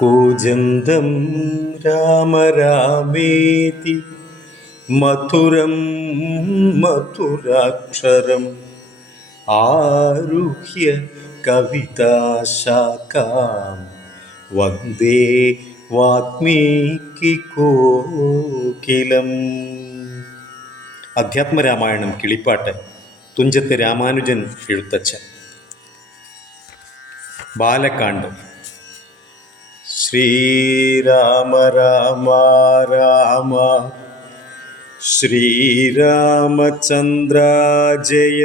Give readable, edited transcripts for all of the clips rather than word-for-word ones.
കൂജന്തം രാമ രാമേതി മധുരം മധുരാക്ഷരം ആരുഹ്യ കവിതാശാഖാം വന്ദേ വാത്മീകി കോകിലം. അധ്യാത്മരാമായണം കിളിപ്പാട്ട് തുഞ്ചത്ത് രാമാനുജൻ എഴുത്തച്ഛൻ. ബാലകാണ്ഡ്. ശ്രീരാമ രാമ രാമ ശ്രീരാമചന്ദ്ര ജയ,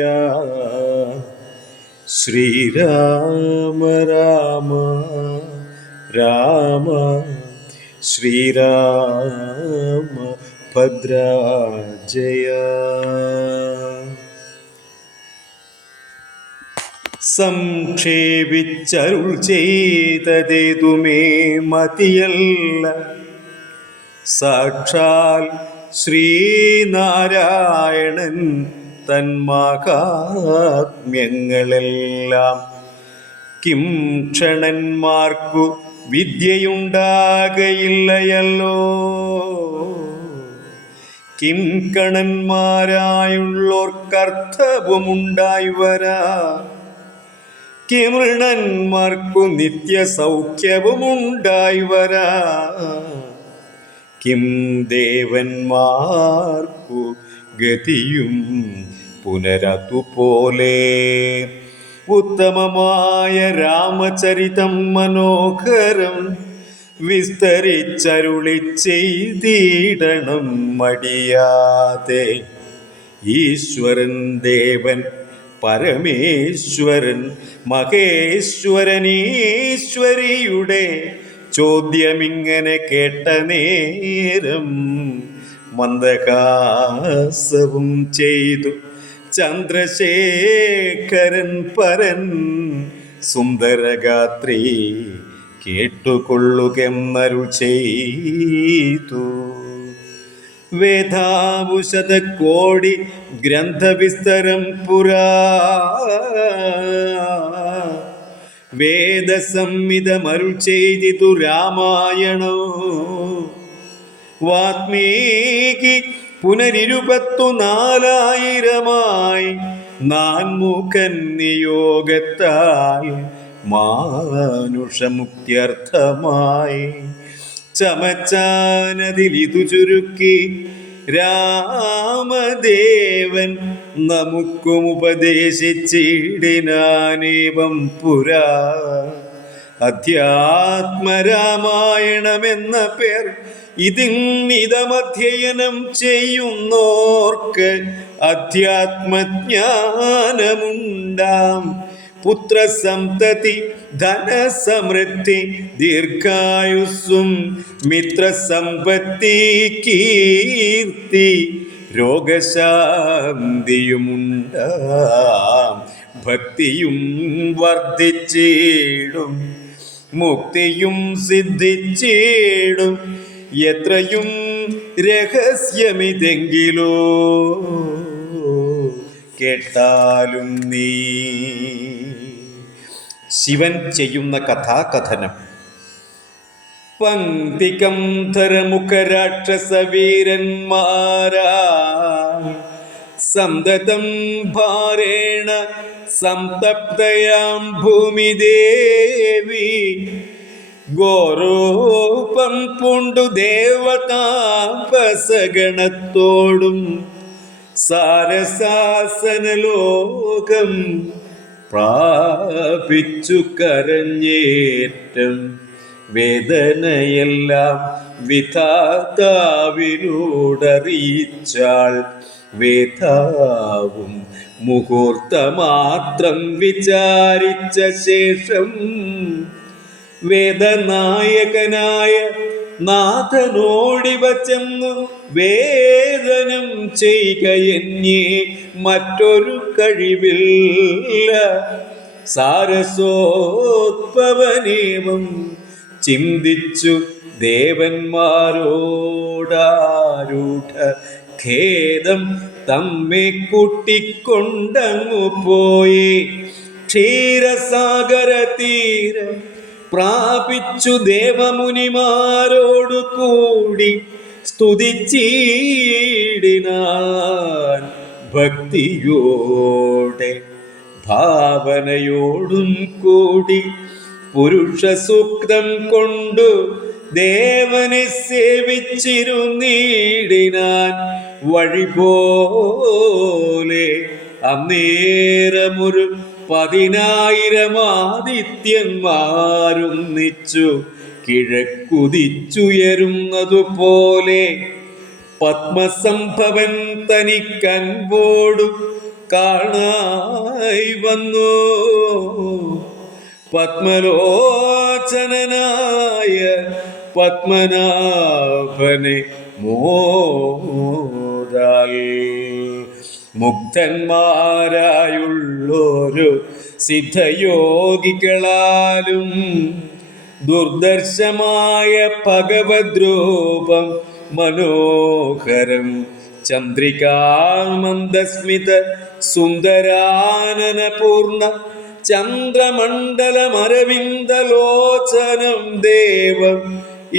ശ്രീരാമ രാമ രാമ ശ്രീരാമ ഭദ്ര ജയ. സംക്ഷേപിച്ചരുൾ ചെയ്തതേതുമേ മതിയല്ല, സാക്ഷാൽ ശ്രീനാരായണൻ തന്മാഹാത്മ്യങ്ങളെല്ലാം കിം ക്ഷണന്മാർക്കു വിദ്യയുണ്ടാകയില്ലയല്ലോ. കിം കണന്മാരായുള്ളോർക്കർത്ഥവുമുണ്ടായി വരാ, കിമൃണന്മാർക്കു നിത്യസൗഖ്യവുമുണ്ടായി വരാ, കിം ദേവന്മാർക്കു ഗതിയും പുനരതുപോലെ. ഉത്തമമായ രാമചരിതം മനോഹരം വിസ്തരിച്ചരുളി ചെയ്തിടണം മടിയാതെ. ഈശ്വരൻ ദേവൻ പരമേശ്വരൻ മഹേശ്വരൻ ഈശ്വരിയുടെ ചോദ്യമിങ്ങനെ കേട്ട നേരം മന്ദഹാസവും ചെയ്തു ചന്ദ്രശേഖരൻ പരൻ. സുന്ദരഗാത്രി കേട്ടുകൊള്ളുകെന്നരുൾ ചെയ്തു. വേദാവുശതകോടി ഗ്രന്ഥവിസ്തരം പുരാ, വേദസംഹിതമരുൾ ചെയ്തിതു രാമായണോ. വാത്മീകി പുനരിരുപത്തുനാലായിരമായി നാൻമുഖൻ നിയോഗത്താൽ മാനുഷമുക്ത്യർത്ഥമായി ചമച്ചാനതിലിതു ചുരുക്കി രാമദേവൻ നമുക്കും ഉപദേശിച്ചിടിനാനേവം പുരാ. അധ്യാത്മരാമായണമെന്ന പേർ ഇതിന്നിതമധ്യയനം ചെയ്യുന്നോർക്ക് അധ്യാത്മജ്ഞാനമുണ്ടാം. പുത്രസന്തതി ധനസമൃദ്ധി ദീർഘായുസ്സും മിത്രസമ്പത്തി കീർത്തി രോഗശാന്തിയുമുണ്ടാം. ഭക്തിയും വർദ്ധിച്ചിടും മുക്തിയും സിദ്ധിച്ചിടും. എത്രയും രഹസ്യമിതെങ്കിലോ കേട്ടാലും നീ. ശിവൻ ചെയ്യുന്ന കഥാകഥനം. പങ്ക്തികന്ധരമുഖരാക്ഷസവീരന്മാരാ സന്തതം ഭാരേണ സംതപ്തയാം ഭൂമിദേവി. ഗോരൂപം പൂണ്ടു ദേവതാപസഗണത്തോടും സാരസാസനലോകം പ്രാപിച്ചു കരഞ്ഞേറ്റം. വേദനയെല്ലാം വിധാതാവിനോടറിയിച്ചാൾ. വേദാവും മുഹൂർത്തമാത്രം വിചാരിച്ച ശേഷം വേദനായകനായ നാഥനോടിവ ചെന്നു വേദനം ചെയ്യുകയെന്നേ മറ്റൊരു കഴിവില്ല. സാരസോത്പവനേവം ചിന്തിച്ചു ദേവന്മാരോടാരൂഢ ഖേദം തമ്മെ കൂട്ടിക്കൊണ്ടങ്ങു പോയി. ക്ഷീരസാഗര തീരം പ്രാപിച്ചു ദേവമുനിമാരോടു കൂടി സ്തുതിച്ചിടിനാൻ ഭക്തിയോടെ ഭാവനയോടും കൂടി പുരുഷ സൂക്തം കൊണ്ടു ദേവനെ സേവിച്ചിരുന്നിടിനാൻ വഴി പോലെ അന്നേരമൊരു 10,000 ആദിത്യന്മാരൊന്നിച്ചു കിഴക്കുതിച്ചുയരുന്നതുപോലെ പത്മസംഭവൻ തനിക്കൻപോടു കാണായി വന്നു. പത്മലോചനനായ പത്മനാഭനെ മോദാൽ മുക്തന്മാരായുള്ളൊരു സിദ്ധയോഗികളാലും ദുർദർശമായ ഭഗവദ്രൂപം മനോഹരം ചന്ദ്രികാമന്ദസ്മിത സുന്ദരാനനപൂർണ ചന്ദ്രമണ്ഡലമരവിന്ദലോചനം ദേവം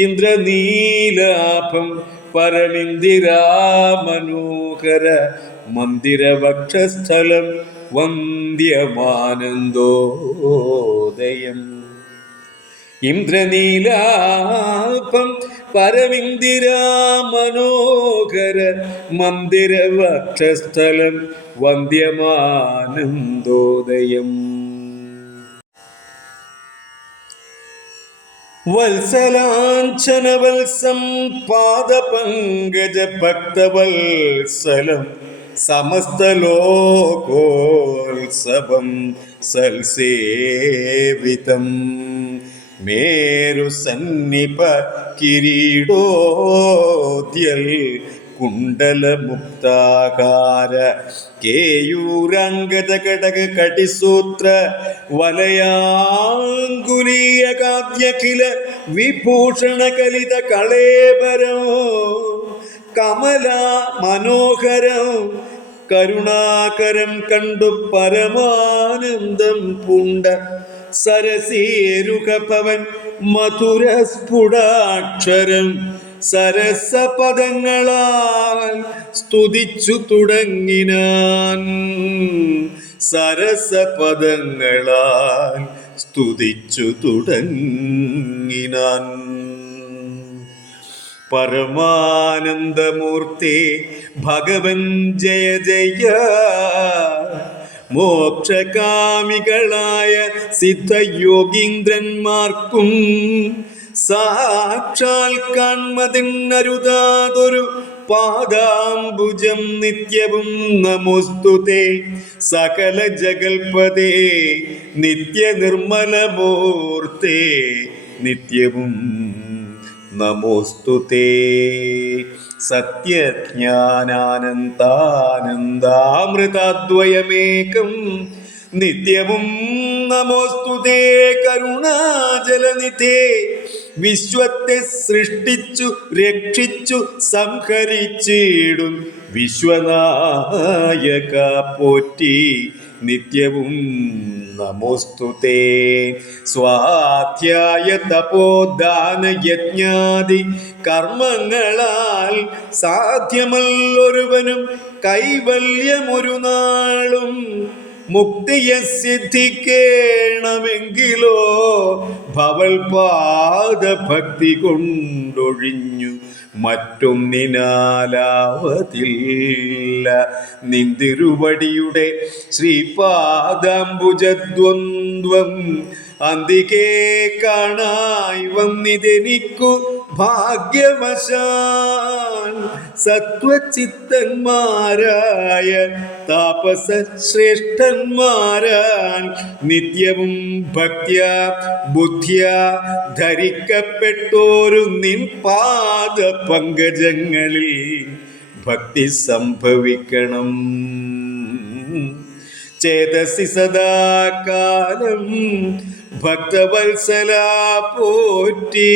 ഇന്ദ്രനീലാഭം പരമിന്ദിരാമനോഹര മന്ദിരവക്ഷസ്ഥലം വന്ദ്യമാനന്ദോദയം. ഇന്ദ്രനീലാഭം പരമിന്ദിരാമനോഹര മന്ദിരവക്ഷസ്ഥലം വന്ദ്യമാനന്ദോദയം. വത്സലാഞ്ചനവത്സം പാദപങ്കജ ഭക്തവത്സലം സമസ്തലോകോത്സവം സൽസേവിതം മേരുസന്നിപ കിരീടോദ്യൽ കുണ്ടലമുക്താകാര കേയൂരാംഗത കടക കടിസൂത്ര വലയാങ്കുലീയകാദ്യഖില വിഭൂഷണ കലിത കളേബരം കമല മനോഹരം കരുണാകരം കണ്ടു പരമാനന്ദം പൂണ്ട സരസീരുഖഭവൻ മധുരസ്ഫുടാക്ഷരം സരസപദങ്ങളാൽ സ്തുതിച്ചു തുടങ്ങിനാൻ. സരസപദങ്ങളാൽ സ്തുതിച്ചു തുടങ്ങിനാൻ. പരമാനന്ദമൂർത്തി ഭഗവൻ ജയ ജയ. മോക്ഷകാമികളായ സിദ്ധയോഗീന്ദ്രന്മാർക്കും സാക്ഷാൽ കാൺമതിന്നരുതാതൊരു പാദാംബുജം നിത്യവും നമോസ്തുതേ. സകല ജഗൽപദേ നിത്യനിർമ്മലമൂർത്തേ നിത്യവും നമോസ്തുതേ. സത്യജ്ഞാനാനന്ദാനന്ദാമൃതാദ്വയമേകം നിത്യവും നമോസ്തുതേ. കരുണാജലനിധേ വിശ്വത്തെ സൃഷ്ടിച്ചു രക്ഷിച്ചു സംഹരിച്ചിടും വിശ്വനായക പോറ്റി നിത്യവും നമോസ്തുതേ. സ്വാധ്യായ തപോദാന യജ്ഞാദി കർമ്മങ്ങളാൽ സാധ്യമല്ലൊരുവനും കൈവല്യമൊരു നാളും മുക്തിയെ സിദ്ധിക്കേണമെങ്കിലോ ഭവൽപാദ ഭക്തി കൊണ്ടൊഴിഞ്ഞു മറ്റൊന്നിനാലാവതില്ല. നിന്തിരുവടിയുടെ ശ്രീപാദാംബുജദ്വന്ദ്വം അന്തികേ കാണായി വന്നിതെനിക്കു ഭാഗ്യവശാൽ. സത്വചിത്തന്മാരായ താപസ ശ്രേഷ്ഠന്മാരാൽ നിത്യവും ഭക്ത്യ ബുദ്ധ്യ ധരിക്കപ്പെട്ടോരു നിൻ പാദ പങ്കജങ്ങളിൽ ഭക്തി സംഭവിക്കണം. ചേതസി സദാകാലം ഭക്തവത്സല പോറ്റി.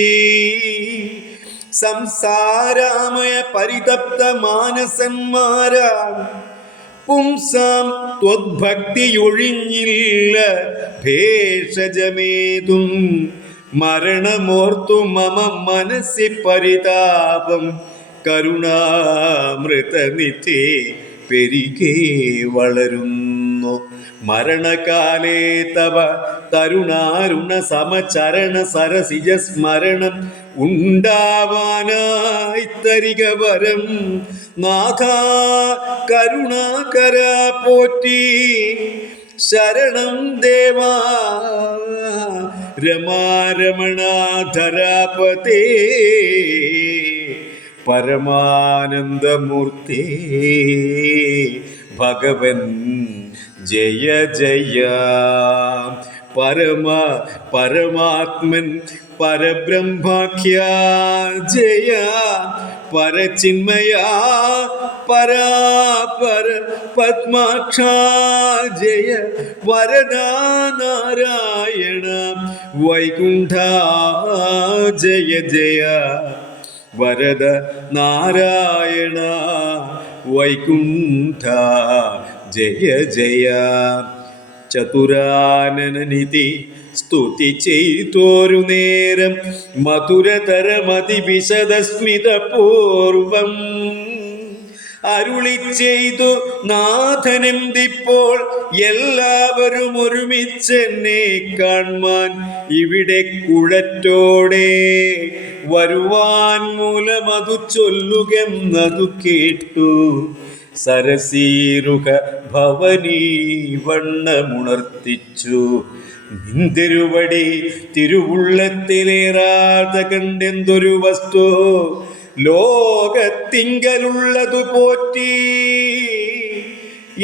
സംസാരാമയ പരിതപ്ത മാനസന്മാരാൽ പുംസാം ത്വദ്ഭക്തിയൊഴിഞ്ഞില്ല ഭേഷജമേതും മരണമോർത്തു മമ മനസ്സി പരിതാപം കരുണാമൃതനിധേ പെരികെ വളരുന്നു. മരണകാലേ തവ തരുണാരുണ സമചരണ സരസിജ സ്മരണം ഉണ്ടാവാനായി തരിക വരം. നാഥ കരുണാകര പോറ്റി, ശരണം ദേവാ രമാരമണാധരാപതേ പരമാനന്ദമൂർത്തേ ഭഗവൻ ജയ ജയ. പരമാത്മൻ പരബ്രഹ്മാഖ്യ ജയ. പരചിന്മയ പരാപര പത്മാക്ഷ ജയ. വരദാ നാരായണ വൈകുണ്ഠ ജയ ജയ. വരദ നാരായണ വൈകുണ്ഠ ജയ ജയ. ചതുരാനനനിധി സ്തുതി ചെയ്തോരു നേരം മധുരതരമതി വിശദസ്മിതപൂർവം അരുളി ചെയ്തു നാഥനെന്തിപ്പോൾ എല്ലാവരും ഒരുമിച്ചെന്നെ കാൺമാൻ ഇവിടെ കുഴറ്റോടെ വരുവാൻ മൂലമതു ചൊല്ലുകെന്നതു കേട്ടു. സരസീരുഹ ഭവനീ വണ്ണമുണർത്തിച്ചു. നിന്തിരുവടി തിരുവുള്ളത്തിലേറാതെ കണ്ടെന്തൊരു വസ്തു ലോകത്തിങ്കലുള്ളതു പോറ്റി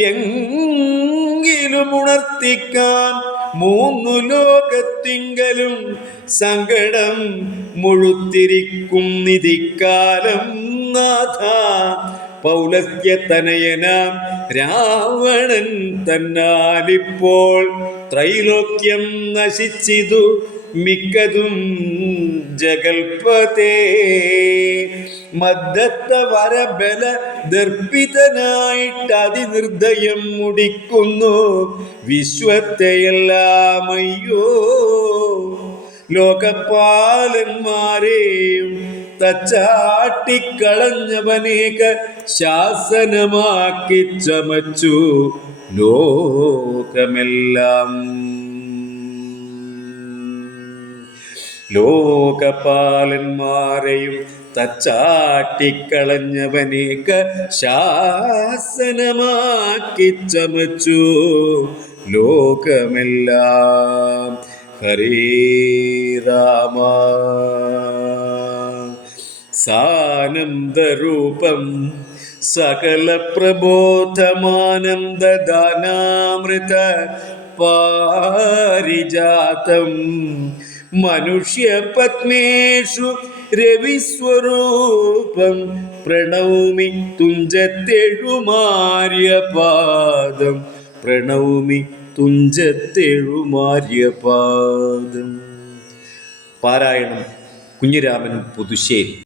എങ്കിലും ഉണർത്തിക്കാം. മൂന്നു ലോകത്തിങ്കലും സങ്കടം മുഴുത്തിരിക്കും നിധിക്കാലം. നാഥ പൗലസ്ത്യതനയനാം രാവണൻ തന്നാലിപ്പോൾ ത്രൈലോക്യം നശിച്ചിതു മിക്കതും ജഗൽപതേ. മദ്ദത്ത വരബല ദർപ്പിതനായിട്ട് അതിനിർദ്ദയം മുടിക്കുന്നു വിശ്വത്തെയെല്ലാം. അയ്യോ ലോകപാലന്മാരെയും തച്ചാട്ടിക്കളഞ്ഞവനേക ശാസനമാക്കി ചമച്ചു ലോകമെല്ലാം. ലോകപാലന്മാരെയും തച്ചാട്ടിക്കളഞ്ഞവനേക ശാസനമാക്കി ചമച്ചു ലോകമെല്ലാം. ഹരേ രാമ സാനന്ദരൂപം സകല പ്രബോധമാനന്ദദാനാമൃത പാരിജാതം മനുഷ്യപത്മേഷു രവിസ്വരൂപം പ്രണൗമി തുഞ്ചത്തെഴുമാര്യപാദം. പ്രണൗമി തുഞ്ചത്തെഴുമാര്യപാദം. പാരായണം കുഞ്ഞിരാമൻ പുതുശ്ശേരി.